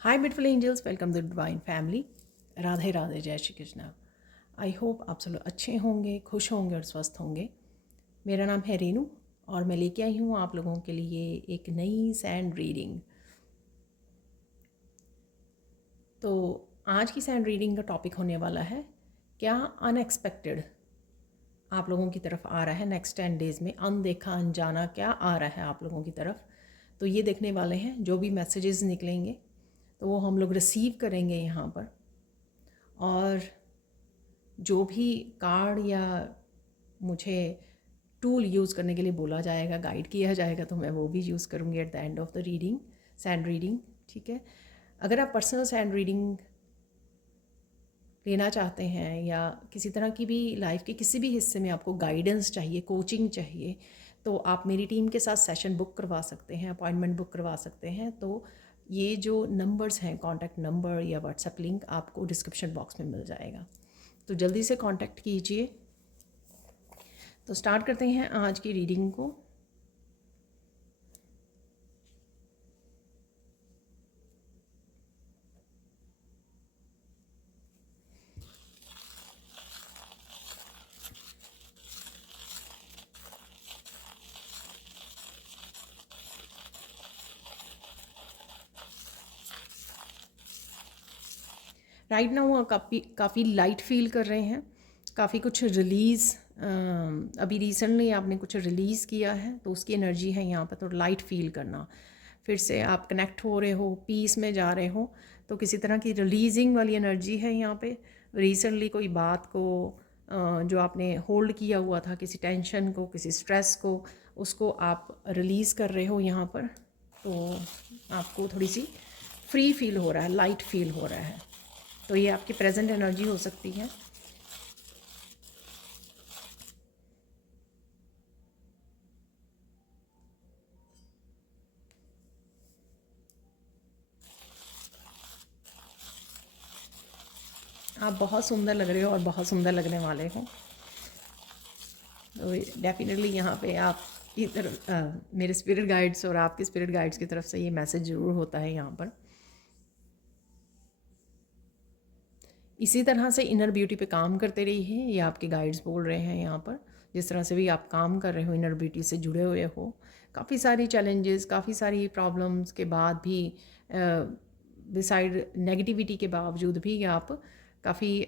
Hi beautiful angels, welcome to divine family. Radhe Radhe, जय Shri Krishna. I hope आप सब लोग अच्छे होंगे, खुश होंगे और स्वस्थ होंगे। मेरा नाम है रेनू और मैं लेके आई हूँ आप लोगों के लिए एक नई सैंड रीडिंग। तो आज की सैंड रीडिंग का टॉपिक होने वाला है, क्या अनएक्सपेक्टेड आप लोगों की तरफ आ रहा है नेक्स्ट 10 डेज़ में। अनदेखा अनजाना क्या आ रहा है आप लोगों की तरफ, तो ये देखने वाले हैं। जो भी मैसेजेस निकलेंगे तो वो हम लोग रिसीव करेंगे यहाँ पर, और जो भी कार्ड या मुझे टूल यूज़ करने के लिए बोला जाएगा, गाइड किया जाएगा, तो मैं वो भी यूज़ करूँगी at the end of the reading, sand reading. ठीक है। अगर आप पर्सनल सैंड रीडिंग लेना चाहते हैं या किसी तरह की भी लाइफ के किसी भी हिस्से में आपको गाइडेंस चाहिए, कोचिंग चाहिए, तो आप मेरी टीम के साथ सेशन बुक करवा सकते हैं, अपॉइंटमेंट बुक करवा सकते हैं। तो ये जो नंबर्स हैं, कॉन्टैक्ट नंबर या व्हाट्सएप लिंक आपको डिस्क्रिप्शन बॉक्स में मिल जाएगा, तो जल्दी से कांटेक्ट कीजिए। तो स्टार्ट करते हैं आज की रीडिंग को। राइट नाउ वो काफ़ी लाइट फील कर रहे हैं, काफ़ी कुछ रिलीज़, अभी रिसेंटली आपने कुछ रिलीज़ किया है तो उसकी एनर्जी है यहाँ पर। तो लाइट फील करना, फिर से आप कनेक्ट हो रहे हो, पीस में जा रहे हो, तो किसी तरह की रिलीजिंग वाली एनर्जी है यहाँ पे। रिसेंटली कोई बात को जो आपने होल्ड किया हुआ था, किसी टेंशन को, किसी स्ट्रेस को, उसको आप रिलीज़ कर रहे हो यहाँ पर। तो आपको थोड़ी सी फ्री फील हो रहा है, लाइट फील हो रहा है। तो ये आपकी प्रेजेंट एनर्जी हो सकती है। आप बहुत सुंदर लग रहे हो और बहुत सुंदर लगने वाले हो। तो डेफिनेटली यहाँ पे आप की तरफ मेरे स्पिरिट गाइड्स और आपके स्पिरिट गाइड्स की तरफ से ये मैसेज ज़रूर होता है यहाँ पर। इसी तरह से इनर ब्यूटी पे काम करते रहिए, ये आपके गाइड्स बोल रहे हैं यहाँ पर। जिस तरह से भी आप काम कर रहे हो, इनर ब्यूटी से जुड़े हुए हो, काफ़ी सारी चैलेंजेस, काफ़ी सारी प्रॉब्लम्स के बाद भी, बिसाइड नेगेटिविटी के बावजूद भी आप काफ़ी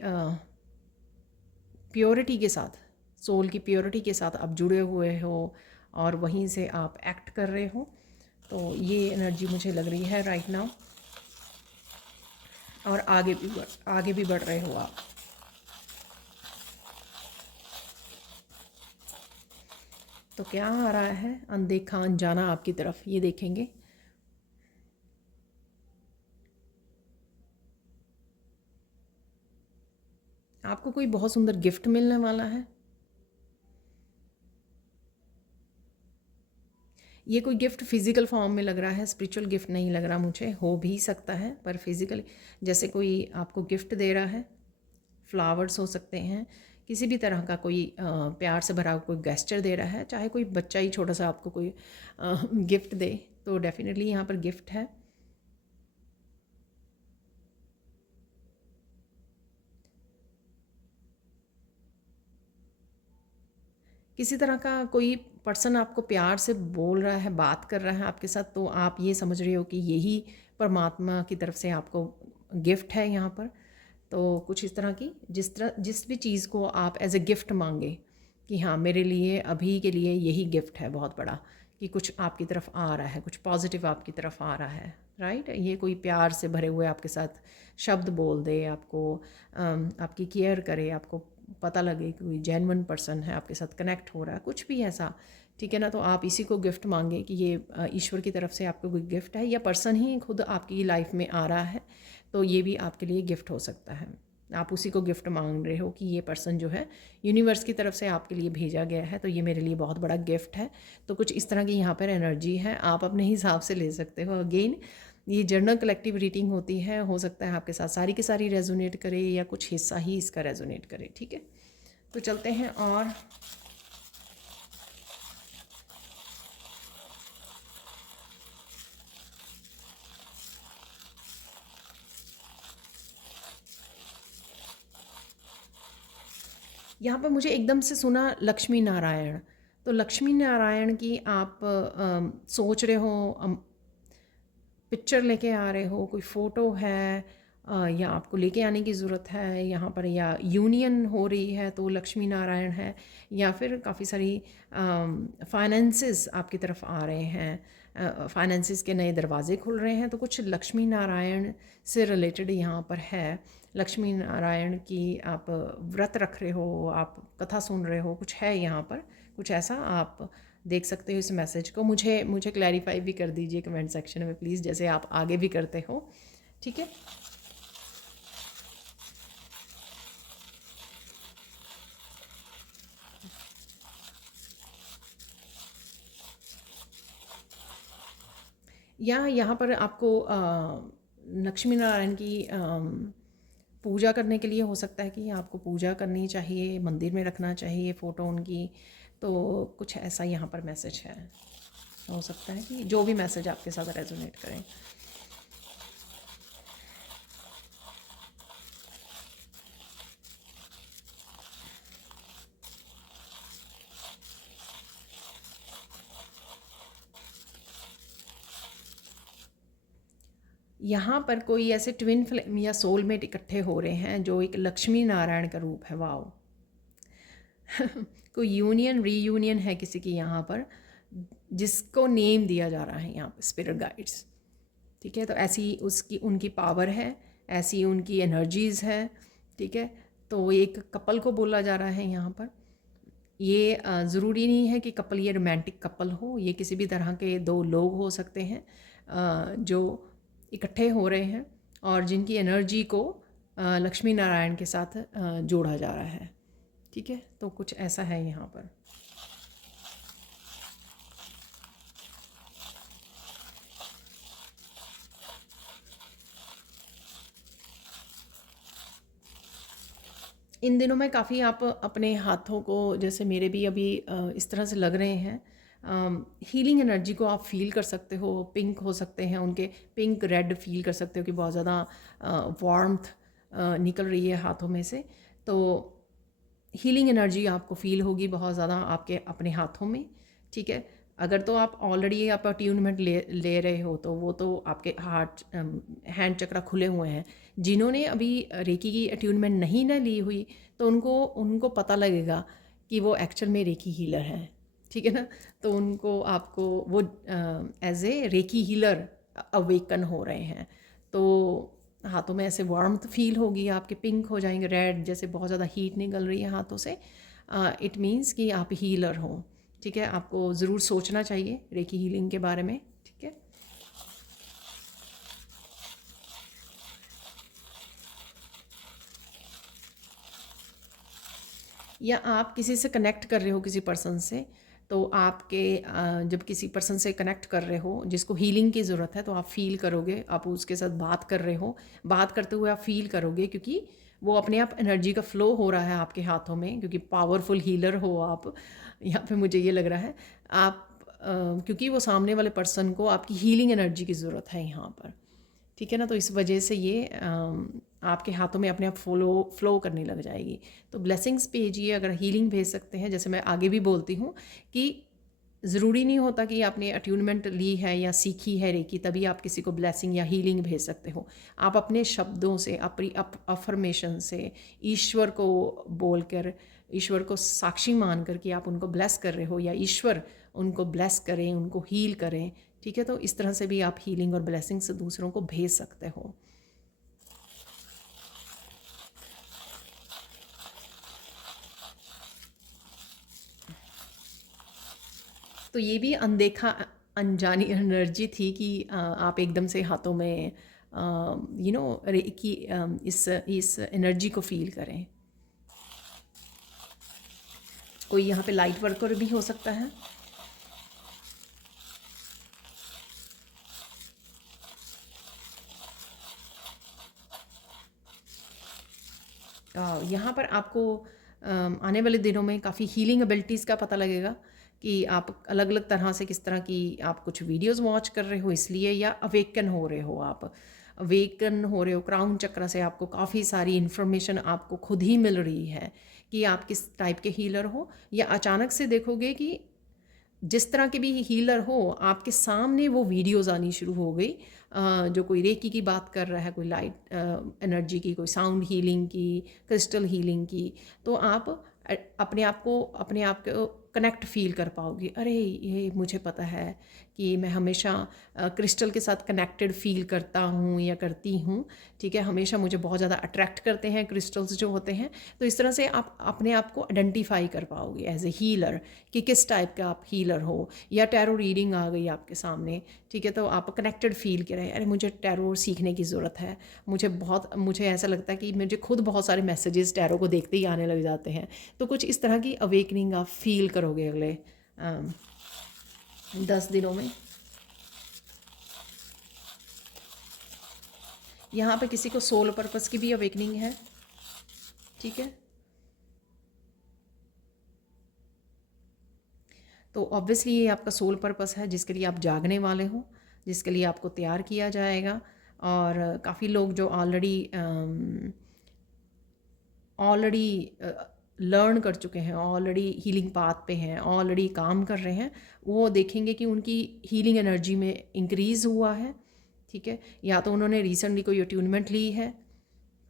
प्योरिटी के साथ, सोल की प्योरिटी के साथ आप जुड़े हुए हो और वहीं से आप एक्ट कर रहे हो। तो ये एनर्जी मुझे लग रही है राइट नाउ। और आगे भी बढ़ रहे हो आप। तो क्या आ रहा है, अनदेखा अनजाना आपकी तरफ, ये देखेंगे। आपको कोई बहुत सुंदर गिफ्ट मिलने वाला है। ये कोई गिफ्ट फिजिकल फॉर्म में लग रहा है, स्पिरिचुअल गिफ्ट नहीं लग रहा मुझे, हो भी सकता है पर फिजिकल, जैसे कोई आपको गिफ्ट दे रहा है। फ्लावर्स हो सकते हैं, किसी भी तरह का कोई प्यार से भरा हुआ कोई गेस्चर दे रहा है, चाहे कोई बच्चा ही छोटा सा आपको कोई गिफ्ट दे, तो डेफिनेटली यहाँ पर गिफ्ट है। किसी तरह का कोई पर्सन आपको प्यार से बोल रहा है, बात कर रहा है आपके साथ, तो आप ये समझ रहे हो कि यही परमात्मा की तरफ से आपको गिफ्ट है यहाँ पर। तो कुछ इस तरह की, जिस भी चीज़ को आप एज ए गिफ्ट मांगे कि हाँ मेरे लिए अभी के लिए यही गिफ्ट है बहुत बड़ा, कि कुछ आपकी तरफ आ रहा है, कुछ पॉजिटिव आपकी तरफ आ रहा है। राइट, ये कोई प्यार से भरे हुए आपके साथ शब्द बोल दे, आपको आपकी केयर करे, आपको पता लगे कि कोई जेन्युइन पर्सन है, आपके साथ कनेक्ट हो रहा है, कुछ भी ऐसा। ठीक है ना, तो आप इसी को गिफ्ट मांगे कि ये ईश्वर की तरफ से आपको कोई गिफ्ट है, या पर्सन ही खुद आपकी लाइफ में आ रहा है, तो ये भी आपके लिए गिफ्ट हो सकता है। आप उसी को गिफ्ट मांग रहे हो कि ये पर्सन जो है यूनिवर्स की तरफ से आपके लिए भेजा गया है, तो ये मेरे लिए बहुत बड़ा गिफ्ट है। तो कुछ इस तरह की यहाँ पर एनर्जी है, आप अपने हिसाब से ले सकते हो। अगेन ये जर्नल कलेक्टिव रीडिंग होती है, हो सकता है आपके साथ सारी की सारी रेजोनेट करे या कुछ हिस्सा ही इसका रेजोनेट करे। ठीक है, तो चलते हैं। और यहाँ पर मुझे एकदम से सुना लक्ष्मी नारायण। तो लक्ष्मी नारायण की आप सोच रहे हो, पिक्चर लेके आ रहे हो, कोई फ़ोटो है, या आपको लेके आने की ज़रूरत है यहाँ पर, या यूनियन हो रही है तो लक्ष्मी नारायण है, या फिर काफ़ी सारी फाइनेंसेस आपकी तरफ आ रहे हैं, फाइनेंसेस के नए दरवाजे खुल रहे हैं, तो कुछ लक्ष्मी नारायण से रिलेटेड यहाँ पर है। लक्ष्मी नारायण की आप व्रत रख रहे हो, आप कथा सुन रहे हो, कुछ है यहाँ पर, कुछ ऐसा आप देख सकते हो इस मैसेज को। मुझे मुझे क्लैरिफाई भी कर दीजिए कमेंट सेक्शन में प्लीज़, जैसे आप आगे भी करते हो, ठीक है। या यहाँ पर आपको लक्ष्मी नारायण की पूजा करने के लिए हो सकता है कि आपको पूजा करनी चाहिए, मंदिर में रखना चाहिए फ़ोटो उनकी, तो कुछ ऐसा यहाँ पर मैसेज है। हो सकता है कि जो भी मैसेज आपके साथ रेजोनेट करें। यहाँ पर कोई ऐसे ट्विन फ्लेम या सोलमेट इकट्ठे हो रहे हैं जो एक लक्ष्मी नारायण का रूप है। वाओ कोई यूनियन रीयूनियन है किसी की यहाँ पर, जिसको नेम दिया जा रहा है यहाँ पर स्पिरिट गाइड्स, ठीक है। तो ऐसी उसकी उनकी पावर है, ऐसी उनकी एनर्जीज़ है, ठीक है। तो एक कपल को बोला जा रहा है यहाँ पर। ये ज़रूरी नहीं है कि कपल ये रोमांटिक कपल हो, ये किसी भी तरह के दो लोग हो सकते हैं जो इकट्ठे हो रहे हैं और जिनकी एनर्जी को लक्ष्मी नारायण के साथ जोड़ा जा रहा है, ठीक है। तो कुछ ऐसा है यहाँ पर। इन दिनों में काफ़ी आप अपने हाथों को, जैसे मेरे भी अभी इस तरह से लग रहे हैं, हीलिंग एनर्जी को आप फील कर सकते हो। पिंक हो सकते हैं उनके, पिंक रेड फील कर सकते हो कि बहुत ज़्यादा वार्मथ निकल रही है हाथों में से। तो हीलिंग एनर्जी आपको फील होगी बहुत ज़्यादा आपके अपने हाथों में, ठीक है। अगर तो आप ऑलरेडी आप अट्यूनमेंट ले रहे हो तो वो तो आपके हार्ट हैंड चक्रा खुले हुए हैं। जिन्होंने अभी रेकी की अट्यूनमेंट नहीं ना ली हुई तो उनको उनको पता लगेगा कि वो एक्चुअल में रेकी हीलर हैं, ठीक है ना। तो उनको आपको वो as a reiki healer awaken हो रहे हैं। तो हाथों में ऐसे वार्मथ फील होगी, आपके पिंक हो जाएंगे, रेड, जैसे बहुत ज़्यादा हीट निकल रही है हाथों से। इट मीन्स कि आप हीलर हो, ठीक है। आपको ज़रूर सोचना चाहिए रेकी हीलिंग के बारे में, ठीक है। या आप किसी से कनेक्ट कर रहे हो, किसी पर्सन से, तो आपके जब किसी पर्सन से कनेक्ट कर रहे हो जिसको हीलिंग की ज़रूरत है, तो आप फील करोगे, आप उसके साथ बात कर रहे हो, बात करते हुए आप फील करोगे, क्योंकि वो अपने आप एनर्जी का फ्लो हो रहा है आपके हाथों में, क्योंकि पावरफुल हीलर हो आप। यहाँ पे मुझे ये लग रहा है आप क्योंकि वो सामने वाले पर्सन को आपकी हीलिंग एनर्जी की ज़रूरत है यहाँ पर, ठीक है ना। तो इस वजह से ये आपके हाथों में अपने आप फ्लो करने लग जाएगी। तो ब्लेसिंग्स भेजिए, अगर हीलिंग भेज सकते हैं। जैसे मैं आगे भी बोलती हूँ कि ज़रूरी नहीं होता कि आपने अट्यूनमेंट ली है या सीखी है रेकी तभी आप किसी को ब्लेसिंग या हीलिंग भेज सकते हो। आप अपने शब्दों से, अपनी अफर्मेशन से, ईश्वर को बोलकर, ईश्वर को साक्षी मान कर कि आप उनको ब्लेस कर रहे हो, या ईश्वर उनको ब्लेस करें, उनको हील करें, ठीक है। तो इस तरह से भी आप हीलिंग और ब्लेसिंग से दूसरों को भेज सकते हो। तो ये भी अनदेखा अनजानी एनर्जी थी कि आप एकदम से हाथों में कि इस एनर्जी को फील करें। कोई यहाँ पे लाइट वर्कर भी हो सकता है। यहाँ पर आपको आने वाले दिनों में काफ़ी हीलिंग एबिलिटीज़ का पता लगेगा कि आप अलग अलग तरह से किस तरह की आप कुछ वीडियोस वॉच कर रहे हो इसलिए, या अवेकन हो रहे हो, आप अवेकन हो रहे हो क्राउन चक्र से, आपको काफ़ी सारी इन्फॉर्मेशन आपको खुद ही मिल रही है कि आप किस टाइप के हीलर हो, या अचानक से देखोगे कि जिस तरह के भी हीलर हो आपके सामने वो वीडियोस आनी शुरू हो गई, जो कोई रेकी की बात कर रहा है, कोई लाइट एनर्जी की, कोई साउंड हीलिंग की, क्रिस्टल हीलिंग की। तो आप अपने आप को कनेक्ट फील कर पाओगे, अरे ये मुझे पता है कि मैं हमेशा क्रिस्टल के साथ कनेक्टेड फील करता हूँ या करती हूँ। ठीक है, हमेशा मुझे बहुत ज़्यादा अट्रैक्ट करते हैं क्रिस्टल्स जो होते हैं। तो इस तरह से आप अपने आप को आइडेंटिफाई कर पाओगे एज ए हीलर कि किस टाइप का आप हीलर हो। या टैरो रीडिंग आ गई आपके सामने, ठीक है, तो आप कनेक्टेड फील करें, अरे मुझे टैरो सीखने की ज़रूरत है, मुझे ऐसा लगता है कि मुझे खुद बहुत सारे मैसेजेस टैरो को देखते ही आने लग जाते हैं। तो कुछ इस तरह की अवेकनिंग आप फील करोगे अगले 10 दिनों में। यहाँ पे किसी को सोल पर्पस की भी अवेकनिंग है, ठीक है। तो ऑब्वियसली ये आपका सोल पर्पस है जिसके लिए आप जागने वाले हो, जिसके लिए आपको तैयार किया जाएगा। और काफ़ी लोग जो ऑलरेडी लर्न कर चुके हैं, ऑलरेडी हीलिंग पाथ पे हैं, ऑलरेडी काम कर रहे हैं, वो देखेंगे कि उनकी हीलिंग एनर्जी में इंक्रीज़ हुआ है। ठीक है, या तो उन्होंने रिसेंटली कोई अट्यूनमेंट ली है,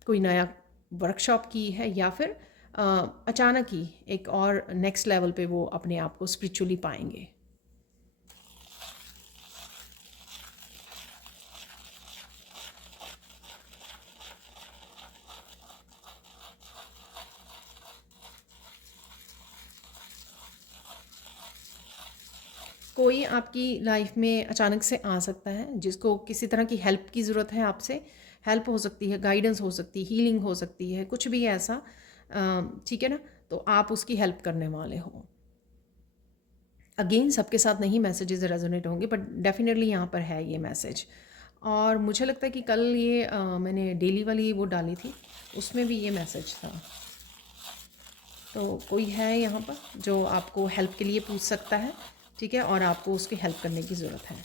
कोई नया वर्कशॉप की है, या फिर अचानक ही एक और नेक्स्ट लेवल पे वो अपने आप को स्पिरिचुअली पाएंगे। कोई आपकी लाइफ में अचानक से आ सकता है जिसको किसी तरह की हेल्प की ज़रूरत है आपसे। हेल्प हो सकती है, गाइडेंस हो सकती है, हीलिंग हो सकती है, कुछ भी ऐसा, ठीक है ना। तो आप उसकी हेल्प करने वाले हो। अगेन सबके साथ नहीं मैसेजेस रेजोनेट होंगे, बट डेफिनेटली यहाँ पर है ये मैसेज। और मुझे लगता है कि कल ये मैंने डेली वाली वो डाली थी, उसमें भी ये मैसेज था। तो कोई है यहाँ पर जो आपको हेल्प के लिए पूछ सकता है, ठीक है, और आपको उसकी हेल्प करने की ज़रूरत है।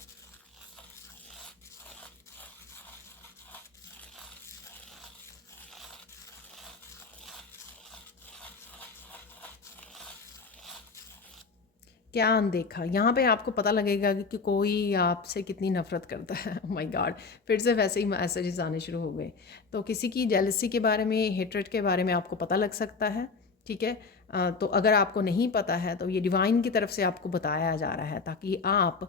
क्या अनदेखा, यहाँ पे आपको पता लगेगा कि कोई आपसे कितनी नफ़रत करता है। माय गॉड, फिर से वैसे ही मैसेजेस आने शुरू हो गए। तो किसी की जेलसी के बारे में, हेट्रेड के बारे में आपको पता लग सकता है, ठीक है। तो अगर आपको नहीं पता है तो ये डिवाइन की तरफ से आपको बताया जा रहा है, ताकि आप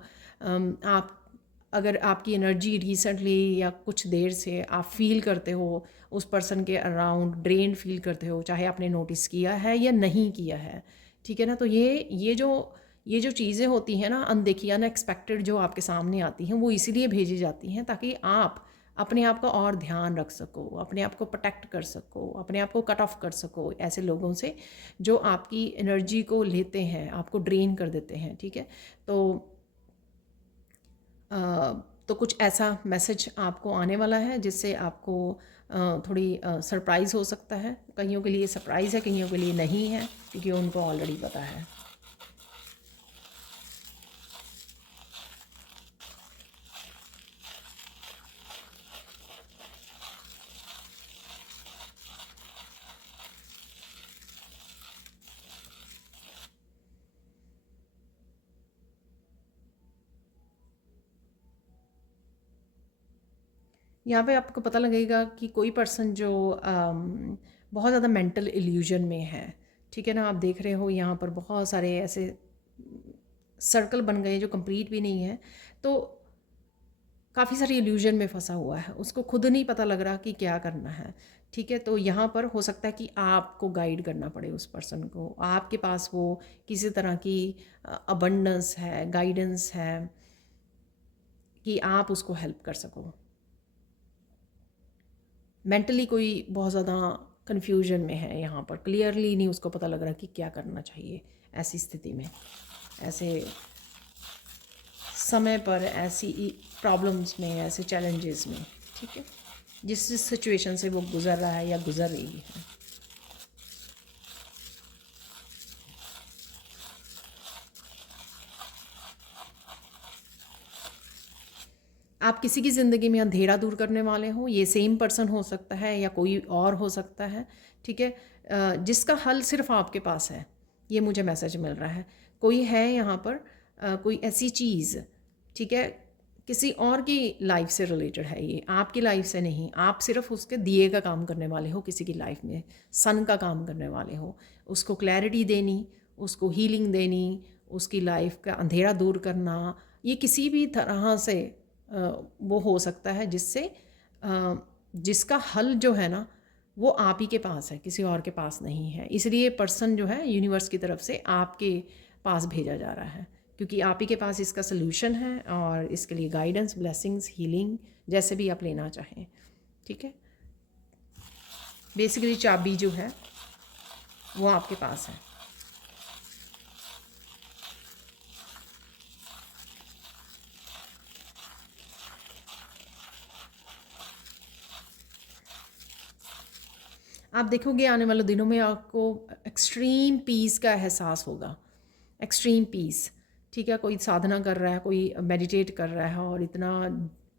अगर आपकी एनर्जी रिसेंटली या कुछ देर से आप फील करते हो उस पर्सन के अराउंड ड्रेन फील करते हो, चाहे आपने नोटिस किया है या नहीं किया है, ठीक है ना। तो ये जो चीज़ें होती हैं ना, अनदेखी अनएक्सपेक्टेड जो आपके सामने आती हैं, वो इसीलिए भेजी जाती हैं ताकि आप अपने आप का और ध्यान रख सको, अपने आप को प्रोटेक्ट कर सको, अपने आप को कट ऑफ कर सको ऐसे लोगों से जो आपकी एनर्जी को लेते हैं, आपको ड्रेन कर देते हैं, ठीक है। तो तो कुछ ऐसा मैसेज आपको आने वाला है जिससे आपको थोड़ी सरप्राइज़ हो सकता है। कईयों के लिए सरप्राइज़ है, कईयों के लिए नहीं है, क्योंकि उनको ऑलरेडी पता है। यहाँ पे आपको पता लगेगा कि कोई पर्सन जो बहुत ज़्यादा मेंटल इल्यूजन में है, ठीक है ना। आप देख रहे हो यहाँ पर बहुत सारे ऐसे सर्कल बन गए जो कंप्लीट भी नहीं है। तो काफ़ी सारी इल्यूजन में फंसा हुआ है, उसको खुद नहीं पता लग रहा कि क्या करना है, ठीक है। तो यहाँ पर हो सकता है कि आपको गाइड करना पड़े उस पर्सन को, आपके पास वो किसी तरह की अबंडेंस है, गाइडेंस है कि आप उसको हेल्प कर सको। मेंटली कोई बहुत ज़्यादा कन्फ्यूजन में है, यहाँ पर क्लियरली नहीं उसको पता लग रहा कि क्या करना चाहिए ऐसी स्थिति में, ऐसे समय पर, ऐसी प्रॉब्लम्स में, ऐसे चैलेंजेस में, ठीक है, जिस सिचुएशन से वो गुज़र रहा है या गुज़र रही है। आप किसी की ज़िंदगी में अंधेरा दूर करने वाले हो, ये सेम पर्सन हो सकता है या कोई और हो सकता है, ठीक है, जिसका हल सिर्फ आपके पास है, ये मुझे मैसेज मिल रहा है। कोई है यहाँ पर, कोई ऐसी चीज़, ठीक है, किसी और की लाइफ से रिलेटेड है, ये आपकी लाइफ से नहीं। आप सिर्फ उसके दिए का काम करने वाले हो, किसी की लाइफ में सन का काम करने वाले हो, उसको क्लैरिटी देनी, उसको हीलिंग देनी, उसकी लाइफ का अंधेरा दूर करना। ये किसी भी तरह से वो हो सकता है जिससे जिसका हल जो है ना वो आप ही के पास है, किसी और के पास नहीं है। इसलिए पर्सन जो है यूनिवर्स की तरफ से आपके पास भेजा जा रहा है, क्योंकि आप ही के पास इसका सलूशन है और इसके लिए गाइडेंस, ब्लेसिंग्स, हीलिंग जैसे भी आप लेना चाहें, ठीक है। बेसिकली चाबी जो है वो आपके पास है। आप देखोगे आने वाले दिनों में आपको एक्सट्रीम पीस का एहसास होगा, एक्सट्रीम पीस, ठीक है। कोई साधना कर रहा है, कोई मेडिटेट कर रहा है और इतना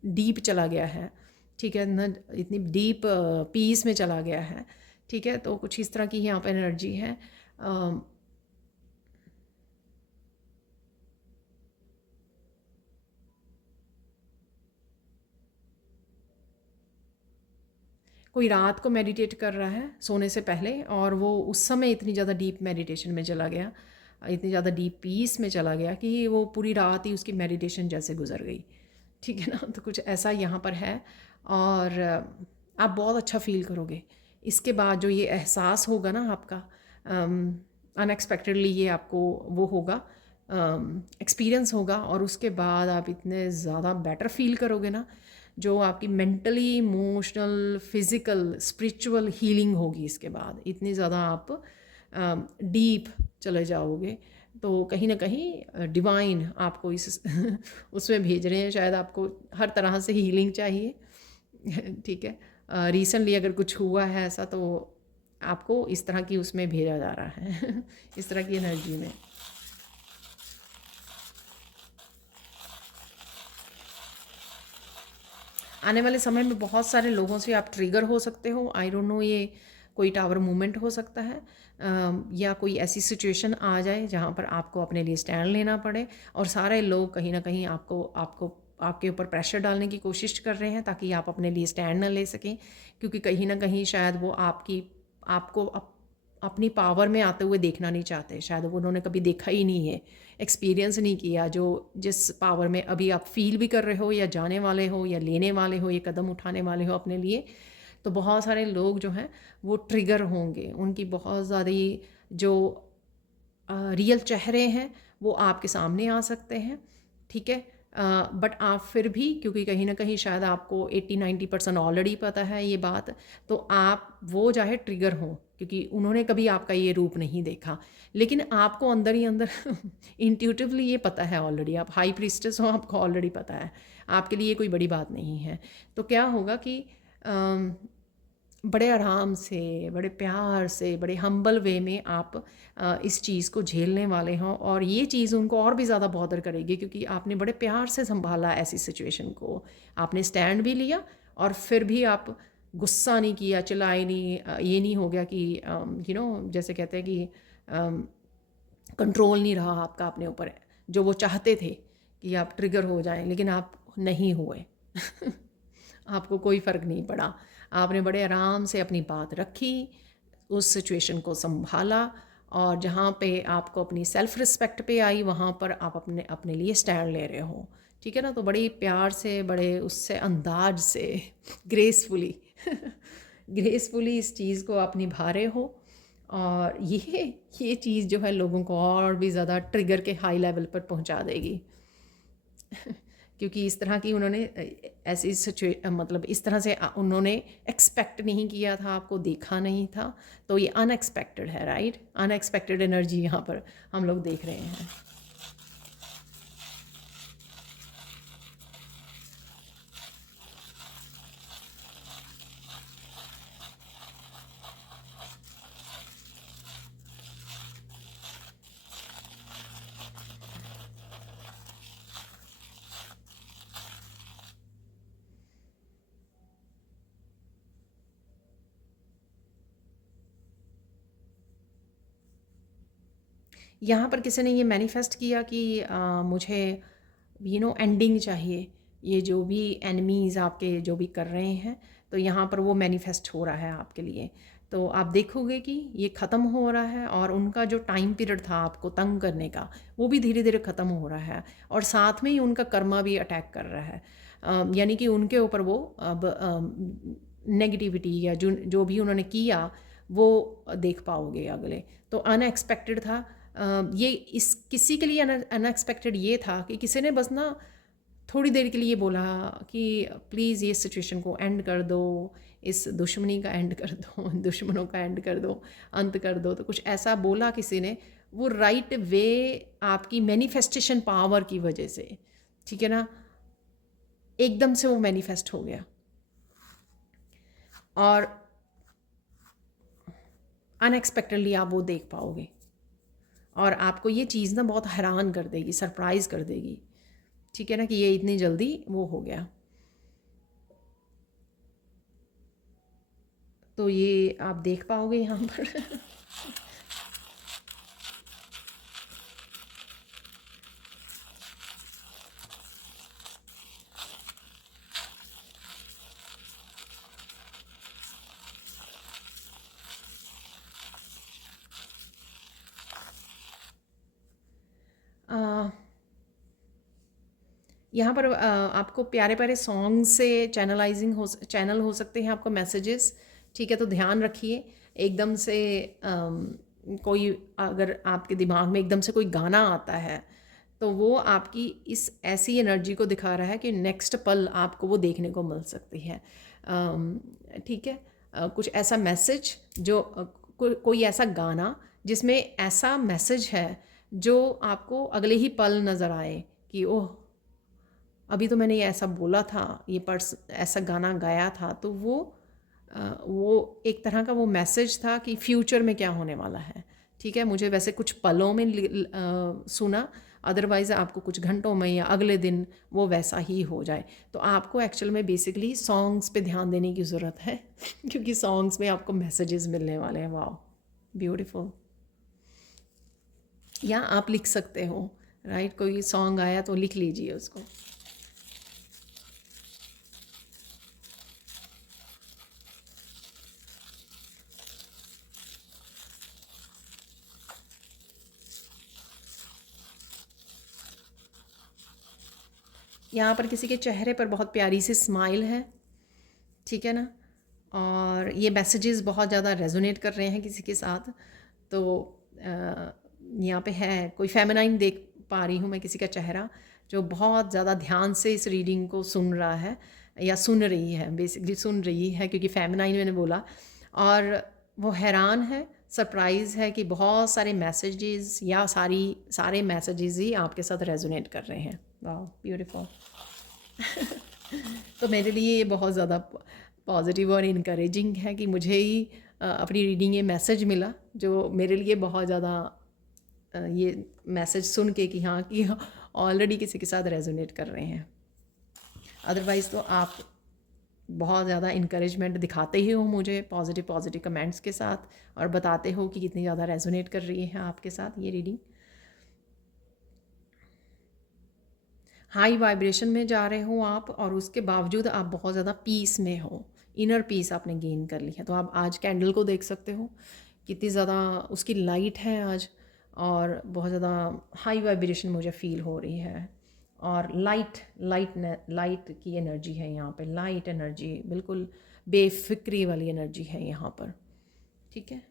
डीप चला गया है, ठीक है ना, इतनी डीप पीस में चला गया है, ठीक है। तो कुछ इस तरह की यहाँ पर एनर्जी है। कोई रात को मेडिटेट कर रहा है सोने से पहले और वो उस समय इतनी ज़्यादा डीप मेडिटेशन में चला गया, इतनी ज़्यादा डीप पीस में चला गया कि वो पूरी रात ही उसकी मेडिटेशन जैसे गुजर गई, ठीक है ना। तो कुछ ऐसा यहाँ पर है और आप बहुत अच्छा फील करोगे। इसके बाद जो ये एहसास होगा ना आपका, अनएक्सपेक्टेडली ये आपको वो होगा, एक्सपीरियंस होगा और उसके बाद आप इतने ज़्यादा बेटर फील करोगे ना, जो आपकी mentally, emotional, physical, spiritual healing होगी। इसके बाद इतनी ज़्यादा आप डीप चले जाओगे। तो कहीं ना कहीं डिवाइन आपको इस उसमें भेज रहे हैं, शायद आपको हर तरह से हीलिंग चाहिए ठीक है। रिसेंटली अगर कुछ हुआ है ऐसा तो आपको इस तरह की उसमें भेजा जा रहा है इस तरह की एनर्जी में। आने वाले समय में बहुत सारे लोगों से आप ट्रिगर हो सकते हो। आई डोंट नो, ये कोई टावर मूवमेंट हो सकता है, या कोई ऐसी सिचुएशन आ जाए जहाँ पर आपको अपने लिए स्टैंड लेना पड़े और सारे लोग कहीं ना कहीं आपको आपको आपके ऊपर प्रेशर डालने की कोशिश कर रहे हैं ताकि आप अपने लिए स्टैंड ना ले सकें, क्योंकि कहीं ना कहीं शायद वो आपको अपनी पावर में आते हुए देखना नहीं चाहते। शायद वो उन्होंने कभी देखा ही नहीं है, एक्सपीरियंस नहीं किया, जो जिस पावर में अभी आप फील भी कर रहे हो या जाने वाले हो या लेने वाले हो, ये कदम उठाने वाले हो अपने लिए। तो बहुत सारे लोग जो हैं वो ट्रिगर होंगे, उनकी बहुत ज़्यादा जो रियल चेहरे हैं वो आपके सामने आ सकते हैं, ठीक है। बट आप फिर भी, क्योंकि कहीं ना कहीं शायद आपको 80-90% ऑलरेडी पता है ये बात, तो आप वो चाहे ट्रिगर हो क्योंकि उन्होंने कभी आपका ये रूप नहीं देखा, लेकिन आपको अंदर ही अंदर इंट्यूटिवली ये पता है ऑलरेडी। आप हाई प्रीस्टेस हो, आपको ऑलरेडी पता है, आपके लिए कोई बड़ी बात नहीं है। तो क्या होगा कि बड़े आराम से, बड़े प्यार से, बड़े हम्बल वे में आप इस चीज़ को झेलने वाले हों और ये चीज़ उनको और भी ज़्यादा बॉदर करेगी क्योंकि आपने बड़े प्यार से संभाला ऐसी सिचुएशन को। आपने स्टैंड भी लिया और फिर भी आप गुस्सा नहीं किया, चिल्लाए नहीं, ये नहीं हो गया कि जैसे कहते हैं कि कंट्रोल नहीं रहा आपका अपने ऊपर। जो वो चाहते थे कि आप ट्रिगर हो जाएं, लेकिन आप नहीं हुए आपको कोई फ़र्क नहीं पड़ा। आपने बड़े आराम से अपनी बात रखी, उस सिचुएशन को संभाला और जहाँ पे आपको अपनी सेल्फ़ रिस्पेक्ट पे आई वहाँ पर आप अपने अपने लिए स्टैंड ले रहे हो, ठीक है ना। तो बड़ी प्यार से, बड़े उससे अंदाज से ग्रेसफुली ग्रेसफुली इस चीज़ को आप निभा रहे हो और ये चीज़ जो है लोगों को और भी ज़्यादा ट्रिगर के हाई लेवल पर पहुंचा देगी क्योंकि इस तरह की उन्होंने ऐसी मतलब इस तरह से उन्होंने एक्सपेक्ट नहीं किया था, आपको देखा नहीं था। तो ये अनएक्सपेक्टेड है, राइट। अनएक्सपेक्टेड एनर्जी यहाँ पर हम लोग देख रहे हैं। यहाँ पर किसी ने ये मैनिफेस्ट किया कि मुझे एंडिंग चाहिए, ये जो भी एनिमीज़ आपके जो भी कर रहे हैं, तो यहाँ पर वो मैनिफेस्ट हो रहा है आपके लिए। तो आप देखोगे कि ये ख़त्म हो रहा है, और उनका जो टाइम पीरियड था आपको तंग करने का, वो भी धीरे धीरे ख़त्म हो रहा है, और साथ में ही उनका कर्मा भी अटैक कर रहा है। यानी कि उनके ऊपर वो अब नेगेटिविटी या जो जो भी उन्होंने किया वो देख पाओगे अगले। तो अनएक्सपेक्टेड था। ये इस किसी के लिए अनएक्सपेक्टेड ये था कि किसी ने बस ना थोड़ी देर के लिए बोला कि प्लीज़ ये सिचुएशन को एंड कर दो, इस दुश्मनी का एंड कर दो, दुश्मनों का एंड कर दो, अंत कर दो। तो कुछ ऐसा बोला किसी ने, वो राइट वे आपकी मैनिफेस्टेशन पावर की वजह से, ठीक है ना, एकदम से वो मैनिफेस्ट हो गया, और अनएक्सपेक्टेडली आप वो देख पाओगे, और आपको ये चीज़ ना बहुत हैरान कर देगी, सरप्राइज़ कर देगी, ठीक है ना, कि ये इतनी जल्दी वो हो गया। तो ये आप देख पाओगे यहाँ पर। यहाँ पर आपको प्यारे प्यारे सॉन्ग से चैनल हो सकते हैं आपको मैसेजेस, ठीक है। तो ध्यान रखिए, एकदम से कोई अगर आपके दिमाग में एकदम से कोई गाना आता है, तो वो आपकी इस ऐसी एनर्जी को दिखा रहा है कि नेक्स्ट पल आपको वो देखने को मिल सकती है, ठीक है। कुछ ऐसा मैसेज जो कोई ऐसा गाना जिसमें ऐसा मैसेज है जो आपको अगले ही पल नज़र आए कि ओह, अभी तो मैंने ये ऐसा बोला था, ये ऐसा गाना गाया था, तो वो एक तरह का वो मैसेज था कि फ्यूचर में क्या होने वाला है, ठीक है। मुझे वैसे कुछ पलों में सुना, अदरवाइज़ आपको कुछ घंटों में या अगले दिन वो वैसा ही हो जाए। तो आपको एक्चुअल में बेसिकली सॉन्ग्स पे ध्यान देने की ज़रूरत है क्योंकि सॉन्ग्स में आपको मैसेजेस मिलने वाले हैं। वाह, ब्यूटीफुल। या आप लिख सकते हो, राइट, कोई सॉन्ग आया तो लिख लीजिए उसको। यहाँ पर किसी के चेहरे पर बहुत प्यारी सी स्माइल है, ठीक है ना, और ये मैसेजेस बहुत ज़्यादा रेजोनेट कर रहे हैं किसी के साथ। तो यहाँ पे है कोई फेमिनाइन देख पा रही हूँ मैं, किसी का चेहरा जो बहुत ज़्यादा ध्यान से इस रीडिंग को सुन रहा है या सुन रही है, बेसिकली सुन रही है क्योंकि फेमिनाइन मैंने बोला, और वो हैरान है, सरप्राइज़ है कि बहुत सारे मैसेजेस या सारे मैसेजेस ही आपके साथ रेजोनेट कर रहे हैं। वाह, ब्यूटीफुल। तो मेरे लिए ये बहुत ज़्यादा पॉजिटिव और इनकरेजिंग है कि मुझे ही अपनी रीडिंग ये मैसेज मिला, जो मेरे लिए बहुत ज़्यादा ये मैसेज सुन के कि हाँ, कि ऑलरेडी किसी के साथ रेजोनेट कर रहे हैं। अदरवाइज़ तो आप बहुत ज़्यादा इनकरेजमेंट दिखाते ही हो मुझे पॉजिटिव कमेंट्स के साथ, और बताते हो कि कितनी ज़्यादा रेजोनेट कर रही है आपके साथ ये रीडिंग। हाई वाइब्रेशन में जा रहे हो आप, और उसके बावजूद आप बहुत ज़्यादा पीस में हो, इनर पीस आपने गेन कर ली है। तो आप आज कैंडल को देख सकते हो कितनी ज़्यादा उसकी लाइट है आज, और बहुत ज़्यादा हाई वाइब्रेशन मुझे फील हो रही है, और लाइट की एनर्जी है यहाँ पे, लाइट एनर्जी, बिल्कुल बेफिक्री वाली एनर्जी है यहाँ पर, ठीक है।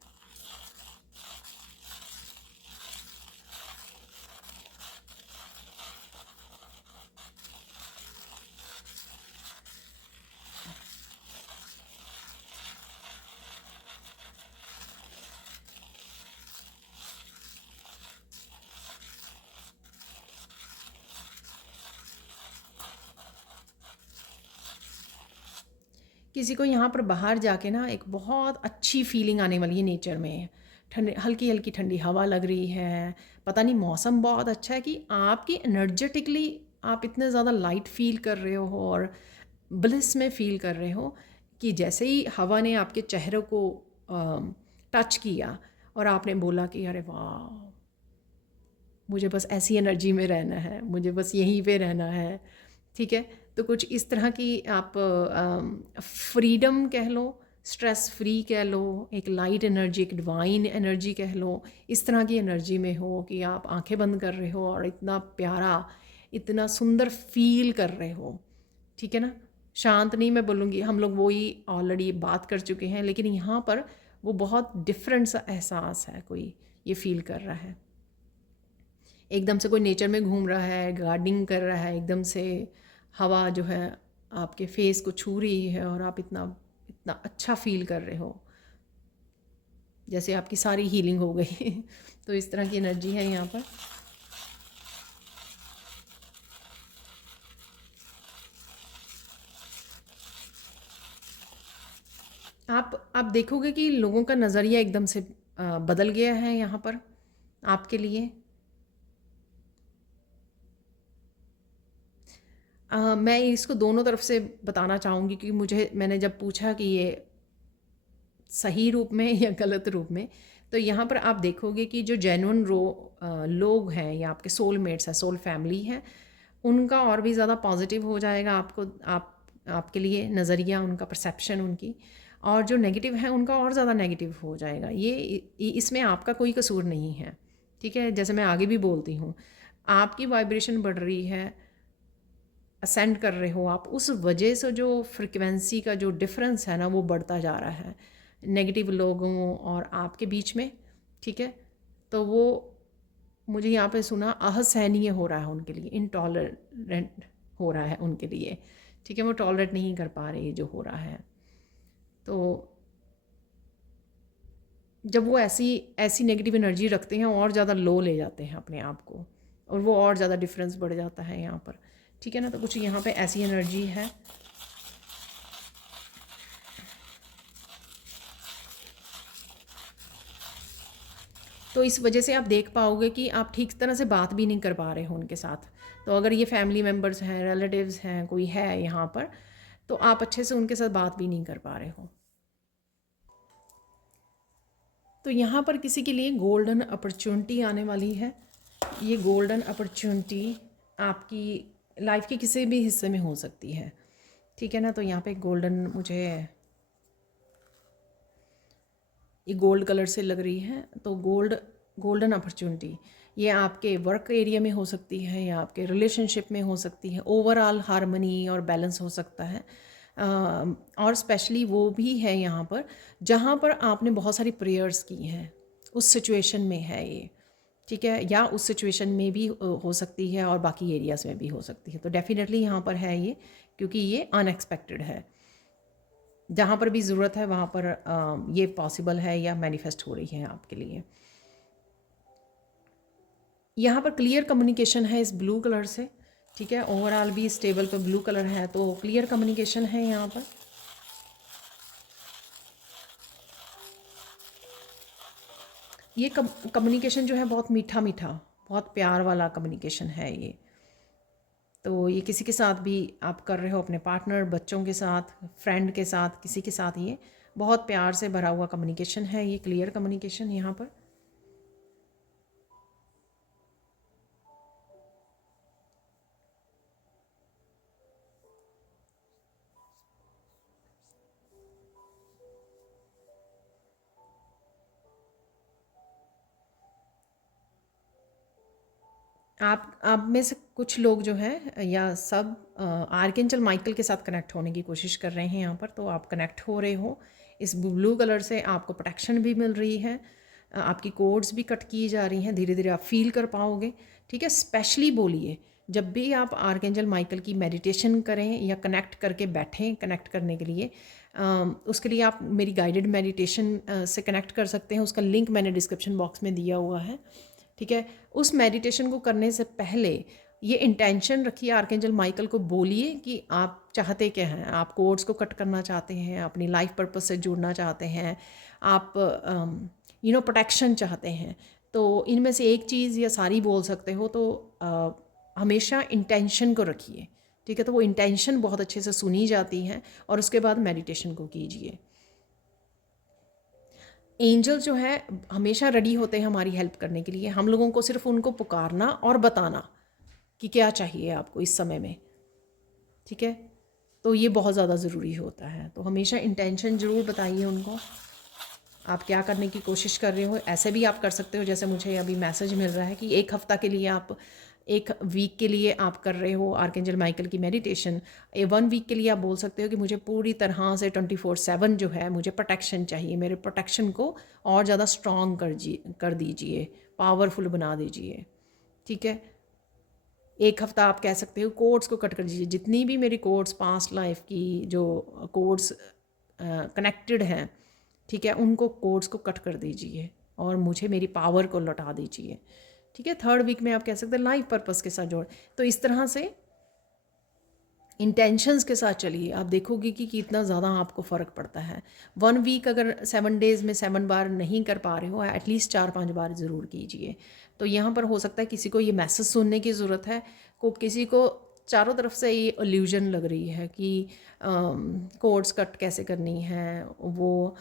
किसी को यहाँ पर बाहर जाके ना एक बहुत अच्छी फीलिंग आने वाली है नेचर में, ठंडी हल्की हल्की ठंडी हवा लग रही है, पता नहीं मौसम बहुत अच्छा है कि आपकी एनर्जेटिकली आप इतने ज़्यादा लाइट फील कर रहे हो और ब्लिस में फील कर रहे हो कि जैसे ही हवा ने आपके चेहरे को टच किया और आपने बोला कि अरे वाह, मुझे बस ऐसी एनर्जी में रहना है, मुझे बस यहीं पे रहना है, ठीक है। तो कुछ इस तरह की आप फ्रीडम कह लो, स्ट्रेस फ्री कह लो, एक लाइट एनर्जी, एक डिवाइन एनर्जी कह लो, इस तरह की एनर्जी में हो कि आप आंखें बंद कर रहे हो और इतना प्यारा, इतना सुंदर फील कर रहे हो, ठीक है ना। शांत नहीं मैं बोलूँगी, हम लोग वही ऑलरेडी बात कर चुके हैं, लेकिन यहाँ पर वो बहुत डिफरेंट सा एहसास है, कोई ये फील कर रहा है। एकदम से कोई नेचर में घूम रहा है, गार्डनिंग कर रहा है, एकदम से हवा जो है आपके फेस को छू रही है और आप इतना इतना अच्छा फील कर रहे हो, जैसे आपकी सारी हीलिंग हो गई। तो इस तरह की एनर्जी है यहाँ पर। आप देखोगे कि लोगों का नज़रिया एकदम से बदल गया है यहाँ पर आपके लिए। मैं इसको दोनों तरफ से बताना चाहूँगी कि मैंने जब पूछा कि ये सही रूप में या गलत रूप में, तो यहाँ पर आप देखोगे कि जो जेन्युइन लोग हैं या आपके सोलमेट्स हैं, सोल फैमिली है, उनका और भी ज़्यादा पॉजिटिव हो जाएगा आपके लिए नज़रिया, उनका परसेप्शन उनकी। और जो नेगेटिव है उनका और ज़्यादा नेगेटिव हो जाएगा। इसमें आपका कोई कसूर नहीं है, ठीक है। जैसे मैं आगे भी बोलती हूँ, आपकी वाइब्रेशन बढ़ रही है, असेंड कर रहे हो आप, उस वजह से जो फ्रिक्वेंसी का जो डिफरेंस है ना, वो बढ़ता जा रहा है नेगेटिव लोगों और आपके बीच में, ठीक है। तो वो मुझे यहाँ पे सुना असहनीय हो रहा है उनके लिए, इनटॉलरेंट हो रहा है उनके लिए, ठीक है। वो टॉलरेट नहीं कर पा रहे जो हो रहा है। तो जब वो ऐसी ऐसी नेगेटिव एनर्जी रखते हैं और ज़्यादा लो ले जाते हैं अपने आप को, और वो और ज़्यादा डिफरेंस बढ़ जाता है यहाँ पर, ठीक है ना। तो कुछ यहाँ पे ऐसी एनर्जी है। तो इस वजह से आप देख पाओगे कि आप ठीक तरह से बात भी नहीं कर पा रहे हो उनके साथ। तो अगर ये फैमिली मेम्बर्स हैं, रिलेटिव्स हैं, कोई है यहाँ पर, तो आप अच्छे से उनके साथ बात भी नहीं कर पा रहे हो। तो यहाँ पर किसी के लिए गोल्डन अपॉर्चुनिटी आने वाली है। ये गोल्डन अपॉर्चुनिटी आपकी लाइफ के किसी भी हिस्से में हो सकती है, ठीक है ना। तो यहाँ पे गोल्डन, मुझे ये गोल्ड कलर से लग रही है। तो गोल्डन अपॉर्चुनिटी ये आपके वर्क एरिया में हो सकती है या आपके रिलेशनशिप में हो सकती है। ओवरऑल हार्मनी और बैलेंस हो सकता है। और स्पेशली वो भी है यहाँ पर जहाँ पर आपने बहुत सारी प्रेयर्स की हैं, उस सिचुएशन में है ये, ठीक है। या उस सिचुएशन में भी हो सकती है और बाकी एरियाज़ में भी हो सकती है। तो डेफिनेटली यहाँ पर है ये, क्योंकि ये अनएक्सपेक्टेड है। जहाँ पर भी ज़रूरत है वहाँ पर ये पॉसिबल है या मैनिफेस्ट हो रही है आपके लिए। यहाँ पर क्लियर कम्युनिकेशन है इस ब्लू कलर से, ठीक है। ओवरऑल भी इस टेबल पर ब्लू कलर है, तो क्लियर कम्युनिकेशन है यहाँ पर। ये कम्युनिकेशन जो है बहुत मीठा मीठा, बहुत प्यार वाला कम्युनिकेशन है ये। तो ये किसी के साथ भी आप कर रहे हो, अपने पार्टनर, बच्चों के साथ, फ्रेंड के साथ, किसी के साथ, ये बहुत प्यार से भरा हुआ कम्युनिकेशन है, ये क्लियर कम्युनिकेशन यहाँ पर। आप में से कुछ लोग जो हैं या सब आर्कएंजल माइकल के साथ कनेक्ट होने की कोशिश कर रहे हैं यहाँ पर। तो आप कनेक्ट हो रहे हो इस ब्लू कलर से, आपको प्रोटेक्शन भी मिल रही है, आपकी कोड्स भी कट की जा रही हैं, धीरे धीरे आप फील कर पाओगे, ठीक है। स्पेशली बोलिए जब भी आप आर्कएंजल माइकल की मेडिटेशन करें या कनेक्ट करके बैठें, कनेक्ट करने के लिए उसके लिए आप मेरी गाइडेड मेडिटेशन से कनेक्ट कर सकते हैं। उसका लिंक मैंने डिस्क्रिप्शन बॉक्स में दिया हुआ है, ठीक है। उस मेडिटेशन को करने से पहले ये इंटेंशन रखिए, आर्कएंजल माइकल को बोलिए कि आप चाहते क्या हैं। आप कोड्स को कट करना चाहते हैं, अपनी लाइफ पर्पस से जुड़ना चाहते हैं, आप प्रोटेक्शन चाहते हैं। तो इनमें से एक चीज़ या सारी बोल सकते हो। तो हमेशा इंटेंशन को रखिए, ठीक है। तो वो इंटेंशन बहुत अच्छे से सुनी जाती है और उसके बाद मेडिटेशन को कीजिए। एंजल जो है हमेशा रेडी होते हैं हमारी हेल्प करने के लिए, हम लोगों को सिर्फ उनको पुकारना और बताना कि क्या चाहिए आपको इस समय में, ठीक है। तो ये बहुत ज़्यादा ज़रूरी होता है। तो हमेशा इंटेंशन ज़रूर बताइए उनको, आप क्या करने की कोशिश कर रहे हो। ऐसे भी आप कर सकते हो जैसे मुझे अभी मैसेज मिल रहा है कि एक हफ़्ता के लिए आप, एक वीक के लिए आप कर रहे हो आर्कएंजल माइकल की मेडिटेशन। 1 वीक के लिए आप बोल सकते हो कि मुझे पूरी तरह से 24/7 जो है मुझे प्रोटेक्शन चाहिए, मेरे प्रोटेक्शन को और ज़्यादा स्ट्रॉन्ग कर दीजिए, पावरफुल बना दीजिए, ठीक है। एक हफ़्ता आप कह सकते हो कोड्स को कट कर दीजिए, जितनी भी मेरी कोड्स पास्ट लाइफ की जो कोड्स कनेक्टेड हैं, ठीक है, उनको कोड्स को कट कर दीजिए और मुझे मेरी पावर को लौटा दीजिए, ठीक है। 3rd वीक में आप कह सकते हैं लाइफ पर्पस के साथ जोड़। तो इस तरह से इंटेंशंस के साथ चलिए, आप देखोगे कि कितना ज़्यादा आपको फ़र्क पड़ता है। 1 वीक अगर 7 डेज़ में 7 बार नहीं कर पा रहे हो, एटलीस्ट 4-5 बार ज़रूर कीजिए। तो यहाँ पर हो सकता है किसी को ये मैसेज सुनने की ज़रूरत है, किसी को चारों तरफ से ये इल्यूजन लग रही है कि कोड्स कट कैसे करनी है, वो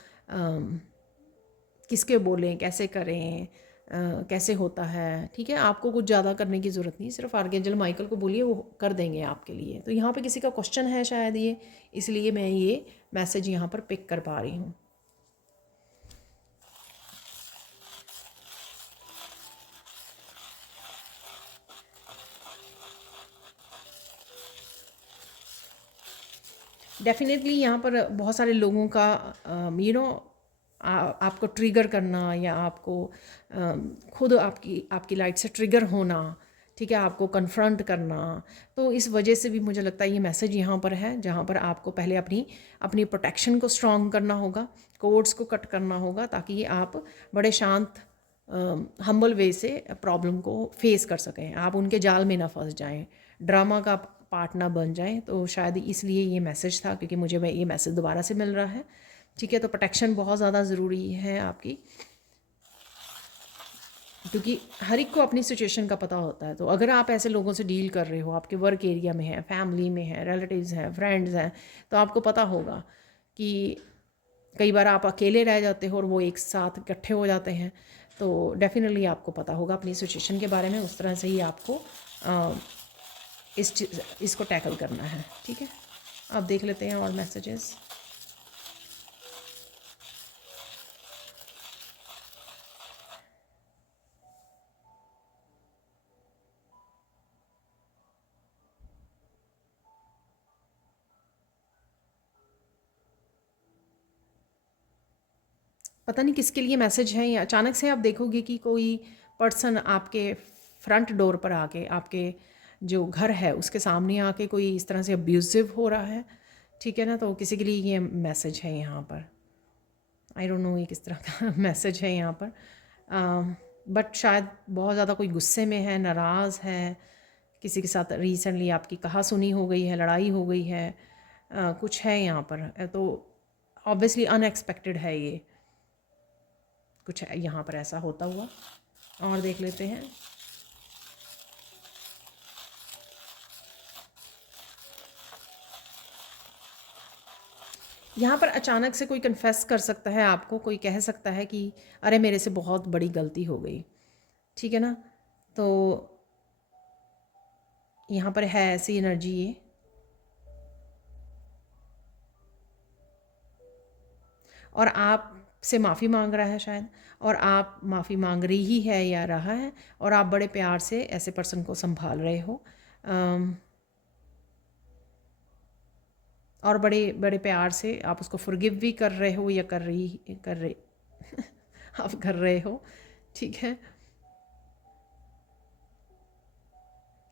किसके बोलें, कैसे करें, कैसे होता है, ठीक है। आपको कुछ ज़्यादा करने की ज़रूरत नहीं, सिर्फ आर्कएंजल माइकल को बोलिए, वो कर देंगे आपके लिए। तो यहाँ पे किसी का क्वेश्चन है शायद ये, इसलिए मैं ये मैसेज यहाँ पर पिक कर पा रही हूँ। डेफिनेटली यहाँ पर बहुत सारे लोगों का यू नो आपको ट्रिगर करना या आपको खुद आपकी लाइट से ट्रिगर होना, ठीक है, आपको कन्फ्रंट करना। तो इस वजह से भी मुझे लगता है ये मैसेज यहाँ पर है, जहाँ पर आपको पहले अपनी अपनी प्रोटेक्शन को स्ट्रॉन्ग करना होगा, कोड्स को कट करना होगा, ताकि आप बड़े शांत हम्बल वे से प्रॉब्लम को फेस कर सकें, आप उनके जाल में ना फंस जाएं, ड्रामा का पार्ट ना बन जाएं। तो शायद इसलिए ये मैसेज था, क्योंकि मुझे ये मैसेज दोबारा से मिल रहा है, ठीक है। तो प्रोटेक्शन बहुत ज़्यादा ज़रूरी है आपकी, क्योंकि हर एक को अपनी सिचुएशन का पता होता है। तो अगर आप ऐसे लोगों से डील कर रहे हो, आपके वर्क एरिया में है, फैमिली में है, रिलेटिव्स हैं, फ्रेंड्स हैं, तो आपको पता होगा कि कई बार आप अकेले रह जाते हो और वो एक साथ इकट्ठे हो जाते हैं। तो डेफिनेटली आपको पता होगा अपनी सिचुएशन के बारे में, उस तरह से ही आपको इसको टैकल करना है, ठीक है। आप देख लेते हैं और मैसेजेस। पता नहीं किसके लिए मैसेज है, या अचानक से आप देखोगे कि कोई पर्सन आपके फ्रंट डोर पर आके, आपके जो घर है उसके सामने आके कोई इस तरह से अब्यूजिव हो रहा है, ठीक है ना। तो किसी के लिए ये मैसेज है यहाँ पर, आई डोंट नो ये किस तरह का मैसेज है यहाँ पर, बट शायद बहुत ज़्यादा कोई गुस्से में है, नाराज़ है, किसी के साथ रिसेंटली आपकी कहा सुनी हो गई है, लड़ाई हो गई है, कुछ है यहाँ पर। तो ऑब्वियसली अनएक्सपेक्टेड है ये, कुछ है यहाँ पर ऐसा होता हुआ। और देख लेते हैं। यहाँ पर अचानक से कोई कन्फेस कर सकता है आपको, कोई कह सकता है कि अरे मेरे से बहुत बड़ी गलती हो गई, ठीक है ना। तो यहाँ पर है ऐसी एनर्जी ये, और आप से माफ़ी मांग रहा है शायद, और आप माफ़ी मांग रही ही है या रहा है, और आप बड़े प्यार से ऐसे पर्सन को संभाल रहे हो, और बड़े बड़े प्यार से आप उसको फॉरगिव भी कर रहे हो, या कर रहे आप कर रहे हो, ठीक है।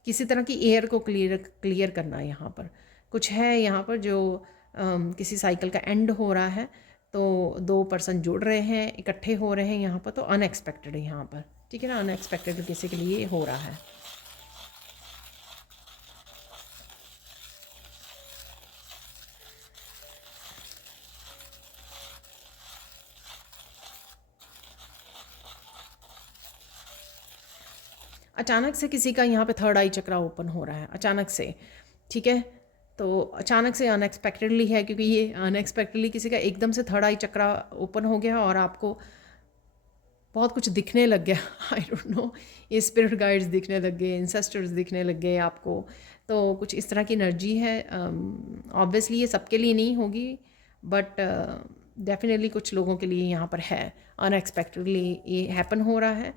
किसी तरह की एयर को क्लियर करना यहाँ पर कुछ है, यहाँ पर जो किसी साइकिल का एंड हो रहा है, तो 2 पर्सन जुड़ रहे हैं, इकट्ठे हो रहे हैं यहाँ पर। तो अनएक्सपेक्टेड है यहाँ पर, ठीक है ना, अनएक्सपेक्टेड किसी के लिए हो रहा है। अचानक से किसी का यहाँ पे 3rd आई चक्रा ओपन हो रहा है अचानक से, ठीक है। तो अचानक से अनएक्सपेक्टेडली है, क्योंकि ये अनएक्सपेक्टेडली किसी का एकदम से 3rd आई चक्रा ओपन हो गया और आपको बहुत कुछ दिखने लग गया। आई डोंट नो, ये स्पिरिट गाइड्स दिखने लग गए, इंसेस्टर्स दिखने लग गए आपको। तो कुछ इस तरह की एनर्जी है। ऑब्वियसली ये सबके लिए नहीं होगी, बट डेफिनेटली कुछ लोगों के लिए यहाँ पर है। अनएक्सपेक्टेडली ये हैपन हो रहा है।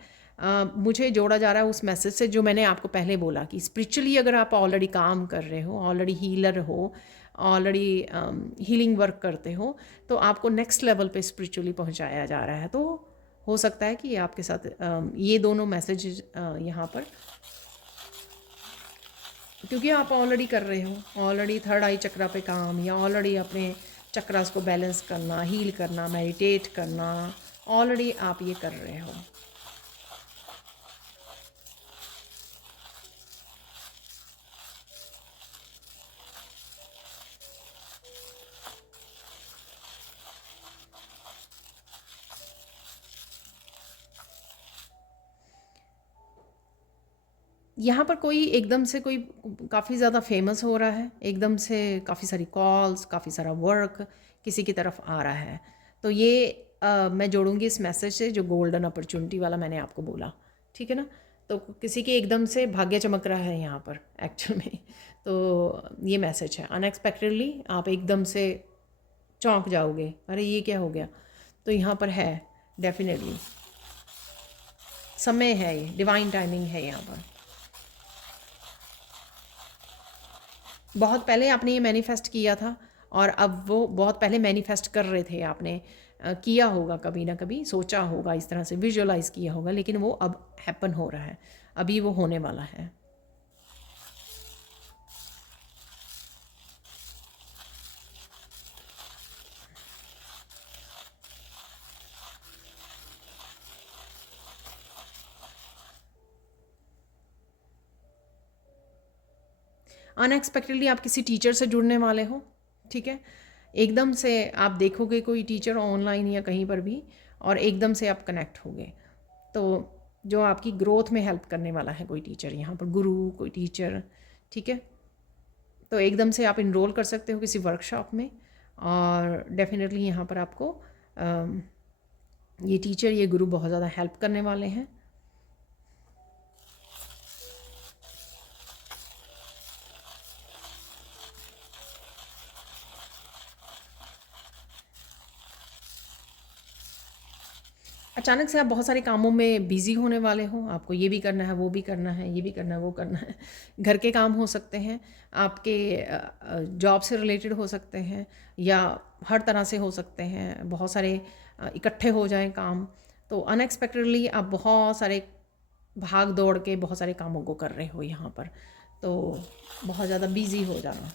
मुझे जोड़ा जा रहा है उस मैसेज से जो मैंने आपको पहले बोला कि स्पिरिचुअली अगर आप ऑलरेडी काम कर रहे हो, ऑलरेडी हीलर हो, ऑलरेडी हीलिंग वर्क करते हो, तो आपको नेक्स्ट लेवल पे स्पिरिचुअली पहुंचाया जा रहा है। तो हो सकता है कि ये आपके साथ ये दोनों मैसेज यहाँ पर, क्योंकि आप ऑलरेडी कर रहे हो, ऑलरेडी थर्ड आई चक्रा पे काम, या ऑलरेडी अपने चक्रास को बैलेंस करना, हील करना, मेडिटेट करना, ऑलरेडी आप ये कर रहे हो। यहाँ पर कोई एकदम से कोई काफ़ी ज़्यादा फेमस हो रहा है, एकदम से काफ़ी सारी कॉल्स, काफ़ी सारा वर्क किसी की तरफ आ रहा है। तो ये मैं जोड़ूंगी इस मैसेज से जो गोल्डन अपॉर्चुनिटी वाला मैंने आपको बोला, ठीक है ना। तो किसी के एकदम से भाग्य चमक रहा है यहाँ पर एक्चुअल में। तो ये मैसेज है, अनएक्सपेक्टेडली आप एकदम से चौंक जाओगे, अरे ये क्या हो गया। तो यहाँ पर है डेफिनेटली समय है, ये डिवाइन टाइमिंग है यहाँ पर। बहुत पहले आपने ये मैनिफेस्ट किया था, और अब वो बहुत पहले मैनिफेस्ट कर रहे थे आपने, किया होगा, कभी ना कभी सोचा होगा, इस तरह से विजुअलाइज किया होगा, लेकिन वो अब हैपन हो रहा है, अभी वो होने वाला है। अनएक्सपेक्टेडली आप किसी टीचर से जुड़ने वाले हो, ठीक है। एकदम से आप देखोगे कोई टीचर ऑनलाइन या कहीं पर भी, और एकदम से आप कनेक्ट होगे। तो जो आपकी ग्रोथ में हेल्प करने वाला है कोई टीचर, यहाँ पर गुरु, कोई टीचर, ठीक है। तो एकदम से आप इनरोल कर सकते हो किसी वर्कशॉप में, और डेफिनेटली यहाँ पर आपको ये टीचर, ये गुरु बहुत ज़्यादा हेल्प करने वाले हैं। अचानक से आप बहुत सारे कामों में बिज़ी होने वाले हो, आपको ये भी करना है, वो भी करना है, ये भी करना है, वो करना है। घर के काम हो सकते हैं, आपके जॉब से रिलेटेड हो सकते हैं, या हर तरह से हो सकते हैं, बहुत सारे इकट्ठे हो जाएं काम। तो अनएक्सपेक्टेडली आप बहुत सारे भाग दौड़ के बहुत सारे कामों को कर रहे हो यहाँ पर, तो बहुत ज़्यादा बिज़ी हो जाना।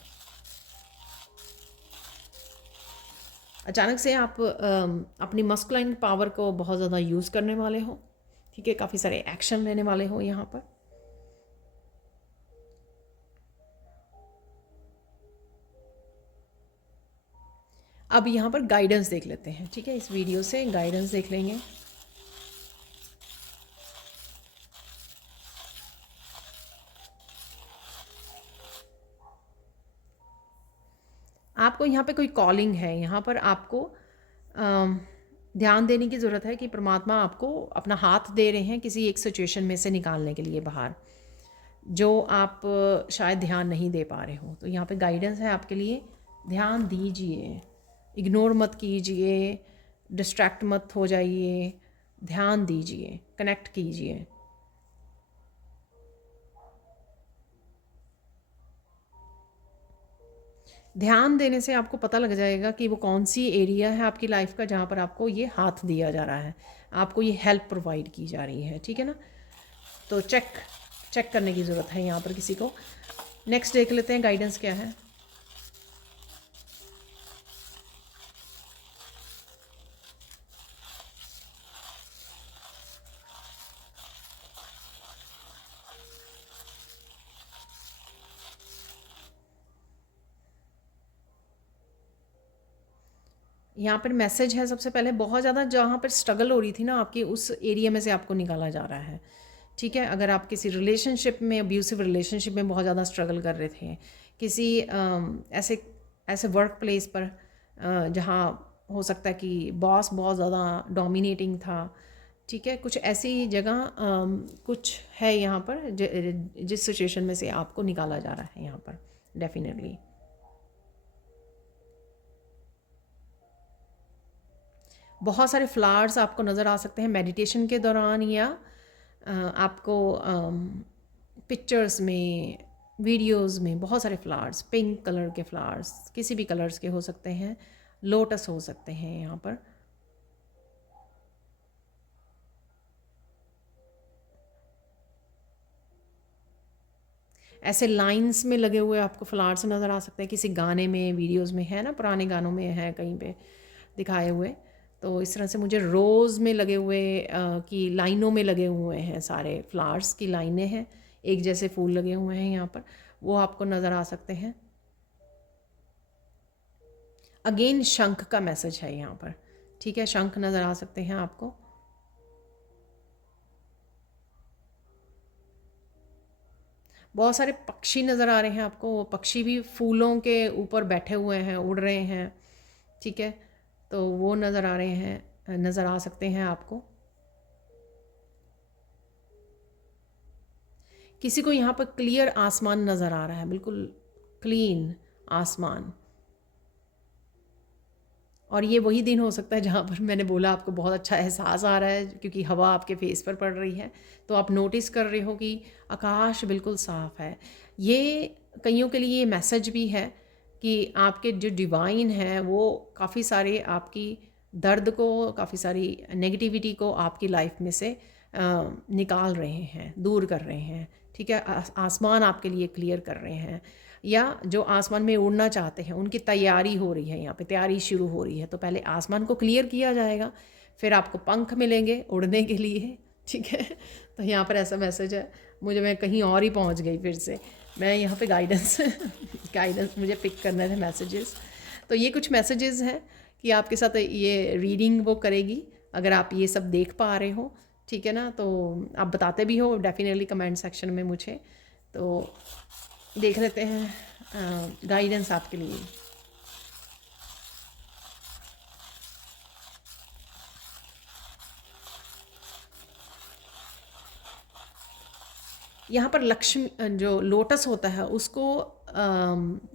अचानक से आप अपनी मस्कुलाइन पावर को बहुत ज़्यादा यूज़ करने वाले हो, ठीक है। काफ़ी सारे एक्शन लेने वाले हो यहाँ पर। अब यहाँ पर गाइडेंस देख लेते हैं, ठीक है। इस वीडियो से गाइडेंस देख लेंगे। आपको यहाँ पे कोई कॉलिंग है, यहाँ पर आपको ध्यान देने की ज़रूरत है कि परमात्मा आपको अपना हाथ दे रहे हैं किसी एक सिचुएशन में से निकालने के लिए बाहर, जो आप शायद ध्यान नहीं दे पा रहे हो। तो यहाँ पे गाइडेंस है आपके लिए, ध्यान दीजिए, इग्नोर मत कीजिए, डिस्ट्रैक्ट मत हो जाइए, ध्यान दीजिए, कनेक्ट कीजिए। ध्यान देने से आपको पता लग जाएगा कि वो कौन सी एरिया है आपकी लाइफ का जहाँ पर आपको ये हाथ दिया जा रहा है, आपको ये हेल्प प्रोवाइड की जा रही है, ठीक है ना। तो चेक करने की ज़रूरत है यहाँ पर किसी को। नेक्स्ट देख लेते हैं गाइडेंस क्या है। यहाँ पर मैसेज है सबसे पहले, बहुत ज़्यादा जहाँ पर स्ट्रगल हो रही थी ना आपकी, उस एरिया में से आपको निकाला जा रहा है, ठीक है। अगर आप किसी रिलेशनशिप में, अब्यूसिव रिलेशनशिप में बहुत ज़्यादा स्ट्रगल कर रहे थे, किसी ऐसे ऐसे वर्क प्लेस पर जहाँ हो सकता है कि बॉस बहुत ज़्यादा डोमिनेटिंग था, ठीक है, कुछ ऐसी जगह कुछ है यहाँ पर जिस सिचुएशन में से आपको निकाला जा रहा है यहाँ पर डेफिनेटली। बहुत सारे फ्लावर्स आपको नज़र आ सकते हैं मेडिटेशन के दौरान, या आपको पिक्चर्स में, वीडियोस में बहुत सारे फ्लावर्स, पिंक कलर के फ्लावर्स, किसी भी कलर्स के हो सकते हैं, लोटस हो सकते हैं यहाँ पर। ऐसे लाइंस में लगे हुए आपको फ्लावर्स नज़र आ सकते हैं, किसी गाने में, वीडियोस में है ना, पुराने गानों में है कहीं पे दिखाए हुए। तो इस तरह से मुझे रोज़ में लगे हुए की लाइनों में लगे हुए हैं, सारे फ्लावर्स की लाइनें हैं, एक जैसे फूल लगे हुए हैं यहाँ पर, वो आपको नज़र आ सकते हैं। अगेन शंख का मैसेज है यहाँ पर, ठीक है, शंख नज़र आ सकते हैं आपको। बहुत सारे पक्षी नज़र आ रहे हैं आपको, वो पक्षी भी फूलों के ऊपर बैठे हुए हैं, उड़ रहे हैं, ठीक है, तो वो नज़र आ रहे हैं, नज़र आ सकते हैं आपको। किसी को यहाँ पर क्लियर आसमान नज़र आ रहा है, बिल्कुल क्लीन आसमान, और ये वही दिन हो सकता है जहाँ पर मैंने बोला आपको बहुत अच्छा एहसास आ रहा है, क्योंकि हवा आपके फेस पर पड़ रही है, तो आप नोटिस कर रहे हो कि आकाश बिल्कुल साफ़ है। ये कईयों के लिए मैसेज भी है कि आपके जो डिवाइन है वो काफ़ी सारे आपकी दर्द को, काफ़ी सारी नेगेटिविटी को आपकी लाइफ में से निकाल रहे हैं, दूर कर रहे हैं, ठीक है, आसमान आपके लिए क्लियर कर रहे हैं, या जो आसमान में उड़ना चाहते हैं उनकी तैयारी हो रही है, यहाँ पे तैयारी शुरू हो रही है। तो पहले आसमान को क्लियर किया जाएगा, फिर आपको पंख मिलेंगे उड़ने के लिए, ठीक है। तो यहाँ पर ऐसा मैसेज है, मैं कहीं और ही पहुँच गई फिर से, मैं यहाँ पे गाइडेंस गाइडेंस मुझे पिक करने थे मैसेजेस। तो ये कुछ मैसेजेस हैं कि आपके साथ ये रीडिंग वो करेगी अगर आप ये सब देख पा रहे हो, ठीक है ना। तो आप बताते भी हो डेफिनेटली कमेंट सेक्शन में मुझे, तो देख लेते हैं गाइडेंस आपके लिए। यहाँ पर लक्ष्मी, जो लोटस होता है उसको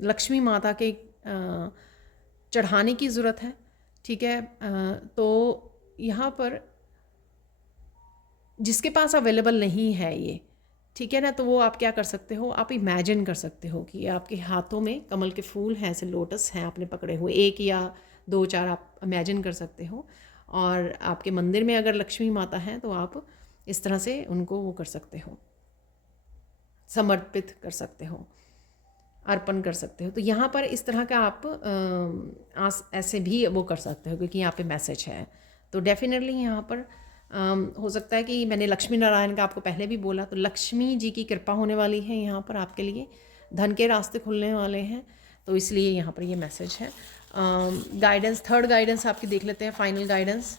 लक्ष्मी माता के चढ़ाने की ज़रूरत है, ठीक है। तो यहाँ पर जिसके पास अवेलेबल नहीं है ये, ठीक है ना, तो वो आप क्या कर सकते हो, आप इमेजिन कर सकते हो कि आपके हाथों में कमल के फूल हैं, ऐसे लोटस हैं आपने पकड़े हुए, एक या दो चार आप इमेजिन कर सकते हो। और आपके मंदिर में अगर लक्ष्मी माता हैं तो आप इस तरह से उनको वो कर सकते हो, समर्पित कर सकते हो, अर्पण कर सकते हो। तो यहाँ पर इस तरह का आप ऐसे भी वो कर सकते हो, क्योंकि यहाँ पे मैसेज है। तो डेफिनेटली यहाँ पर हो सकता है कि मैंने लक्ष्मी नारायण का आपको पहले भी बोला, तो लक्ष्मी जी की कृपा होने वाली है यहाँ पर आपके लिए, धन के रास्ते खुलने वाले हैं, तो इसलिए यहाँ पर ये मैसेज है। गाइडेंस, थर्ड गाइडेंस आपकी देख लेते हैं, final guidance.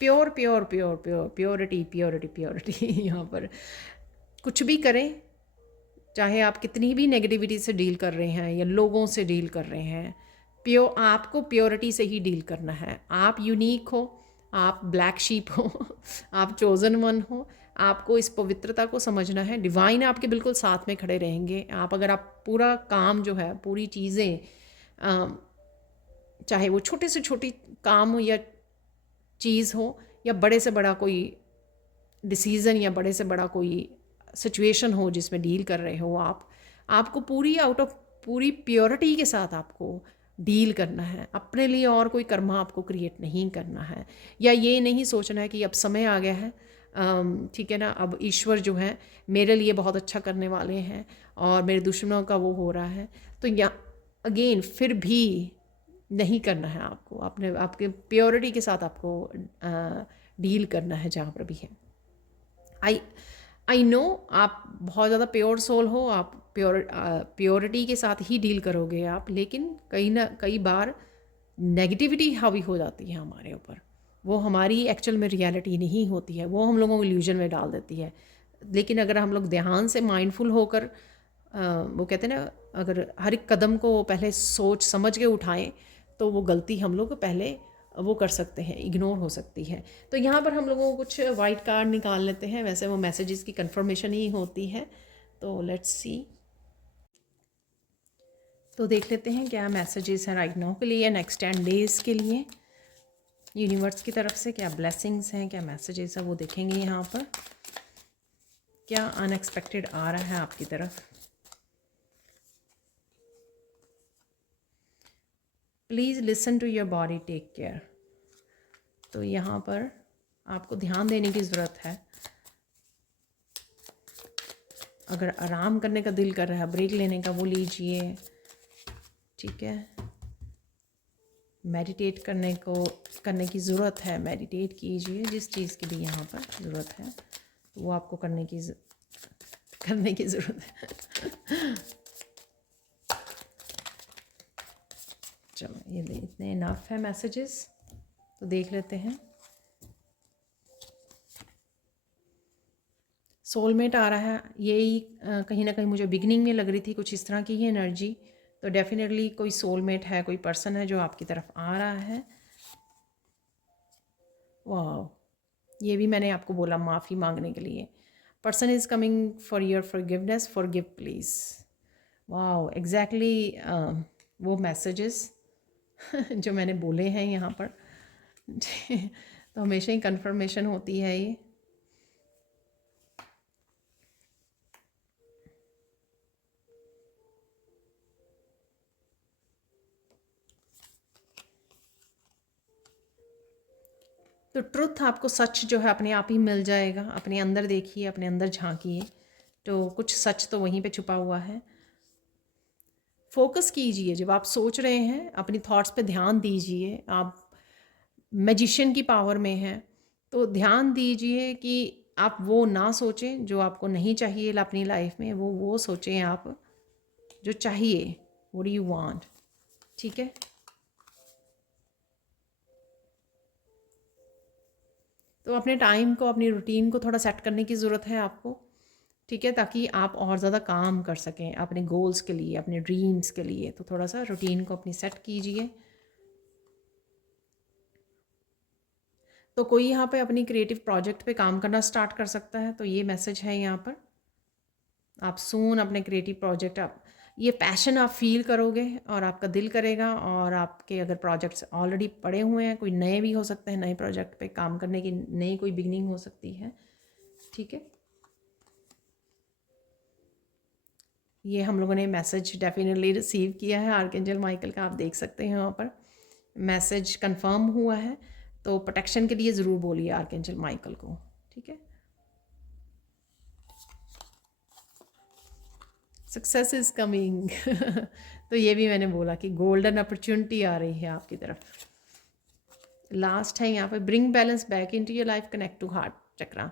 Pure pure pure pure purity purity purity यहाँ पर कुछ भी करें, चाहे आप कितनी भी नेगेटिविटी से डील कर रहे हैं या लोगों से डील कर रहे हैं, आपको प्योरिटी से ही डील करना है। आप यूनिक हो, आप ब्लैक शीप हो, आप चोजन वन हो, आपको इस पवित्रता को समझना है। डिवाइन आपके बिल्कुल साथ में खड़े रहेंगे। आप पूरा काम जो है, पूरी चीज़ें, चाहे वो छोटे से छोटी काम हो या चीज़ हो, या बड़े से बड़ा कोई डिसीज़न या बड़े से बड़ा कोई सिचुएशन हो जिसमें डील कर रहे हो आपको पूरी प्योरिटी के साथ आपको डील करना है। अपने लिए और कोई कर्मा आपको क्रिएट नहीं करना है, या ये नहीं सोचना है कि अब समय आ गया है, ठीक है ना, अब ईश्वर जो है मेरे लिए बहुत अच्छा करने वाले हैं और मेरे दुश्मनों का वो हो रहा है। तो या अगेन फिर भी नहीं करना है आपको, आपके प्योरिटी के साथ आपको डील करना है जहाँ पर भी है। आई नो आप बहुत ज़्यादा प्योर सोल हो, आप प्योरिटी के साथ ही डील करोगे आप, लेकिन कई बार नेगेटिविटी हावी हो जाती है हमारे ऊपर, वो हमारी एक्चुअल में रियलिटी नहीं होती है, वो हम लोगों को इल्यूजन में डाल देती है। लेकिन अगर हम लोग ध्यान से माइंडफुल होकर वो कहते हैं ना, अगर हर एक कदम को पहले सोच समझ के उठाएं, तो वो गलती हम लोग पहले वो कर सकते हैं, इग्नोर हो सकती है। तो यहाँ पर हम लोगों को कुछ वाइट कार्ड निकाल लेते हैं, वैसे वो मैसेजेस की कंफर्मेशन ही होती है। तो लेट्स सी, तो देख लेते हैं क्या मैसेजेस हैं राइट नाउ के लिए, नेक्स्ट 10 डेज़ के लिए यूनिवर्स की तरफ से क्या ब्लेसिंग्स हैं, क्या मैसेजेस हैं, वो देखेंगे यहाँ पर। क्या अनएक्सपेक्टेड आ रहा है आपकी तरफ। Please listen to your body, take care. तो यहाँ पर आपको ध्यान देने की ज़रूरत है। अगर आराम करने का दिल कर रहा है, ब्रेक लेने का, वो लीजिए, ठीक है। मेडिटेट करने की ज़रूरत है, मेडिटेट कीजिए, जिस चीज़ की भी यहाँ पर ज़रूरत है तो वो आपको करने की ज़रूरत है। चलो ये इतने इनफ है मैसेजेस, तो देख लेते हैं। सोलमेट आ रहा है, यही कहीं ना कहीं मुझे बिगनिंग में लग रही थी, कुछ इस तरह की ही एनर्जी। तो डेफिनेटली कोई सोलमेट है, कोई पर्सन है जो आपकी तरफ आ रहा है। वाह, ये भी मैंने आपको बोला माफ़ी मांगने के लिए। Person is coming for your forgiveness, forgive please. वाह, एग्जैक्टली वो मैसेजेस जो मैंने बोले हैं यहाँ पर। तो हमेशा ही कंफर्मेशन होती है ये। तो ट्रुथ आपको, सच जो है अपने आप ही मिल जाएगा। अपने अंदर देखिए, अपने अंदर झांकिए, तो कुछ सच तो वहीं पे छुपा हुआ है। फोकस कीजिए, जब आप सोच रहे हैं अपनी थॉट्स पे ध्यान दीजिए। आप मैजिशियन की पावर में हैं, तो ध्यान दीजिए कि आप वो ना सोचें जो आपको नहीं चाहिए अपनी लाइफ में, वो सोचें आप जो चाहिए, व्हाट डू यू वांट, ठीक है। तो अपने टाइम को, अपनी रूटीन को थोड़ा सेट करने की ज़रूरत है आपको, ठीक है, ताकि आप और ज़्यादा काम कर सकें अपने गोल्स के लिए, अपने ड्रीम्स के लिए। तो थोड़ा सा रूटीन को अपनी सेट कीजिए। तो कोई यहाँ पे अपनी क्रिएटिव प्रोजेक्ट पे काम करना स्टार्ट कर सकता है, तो ये मैसेज है यहाँ पर। आप सून अपने क्रिएटिव प्रोजेक्ट, आप ये पैशन आप फील करोगे और आपका दिल करेगा। और आपके अगर प्रोजेक्ट्स ऑलरेडी पड़े हुए हैं, कोई नए भी हो सकते हैं, नए प्रोजेक्ट पे काम करने की नई कोई बिगनिंग हो सकती है, ठीक है। ये हम लोगों ने मैसेज डेफिनेटली रिसीव किया है आर्कएंजल माइकल का, आप देख सकते हैं यहाँ पर मैसेज कंफर्म हुआ है। तो प्रोटेक्शन के लिए ज़रूर बोलिए आर्कएंजल माइकल को, ठीक है। Success is coming. तो ये भी मैंने बोला कि गोल्डन अपॉर्चुनिटी आ रही है आपकी तरफ। लास्ट है यहाँ पर, bring balance back into your life, connect to heart chakra,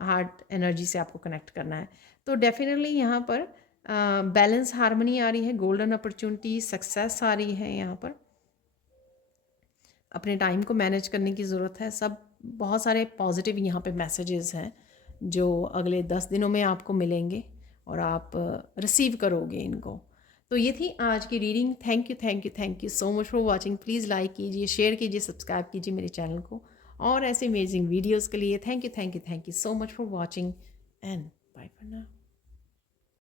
heart energy से आपको कनेक्ट करना है। तो डेफिनेटली यहाँ पर बैलेंस हार्मनी आ रही है, गोल्डन अपॉर्चुनिटी, सक्सेस आ रही है यहाँ पर। अपने टाइम को मैनेज करने की ज़रूरत है। सब बहुत सारे पॉजिटिव यहाँ पे मैसेजेस हैं जो अगले 10 दिनों में आपको मिलेंगे और आप रिसीव करोगे इनको। तो ये थी आज की reading. Thank you so much for watching. Please like कीजिए, शेयर कीजिए, सब्सक्राइब कीजिए मेरे चैनल को और ऐसे अमेजिंग वीडियोज़ के लिए। Thank you so much for watching and bye for now.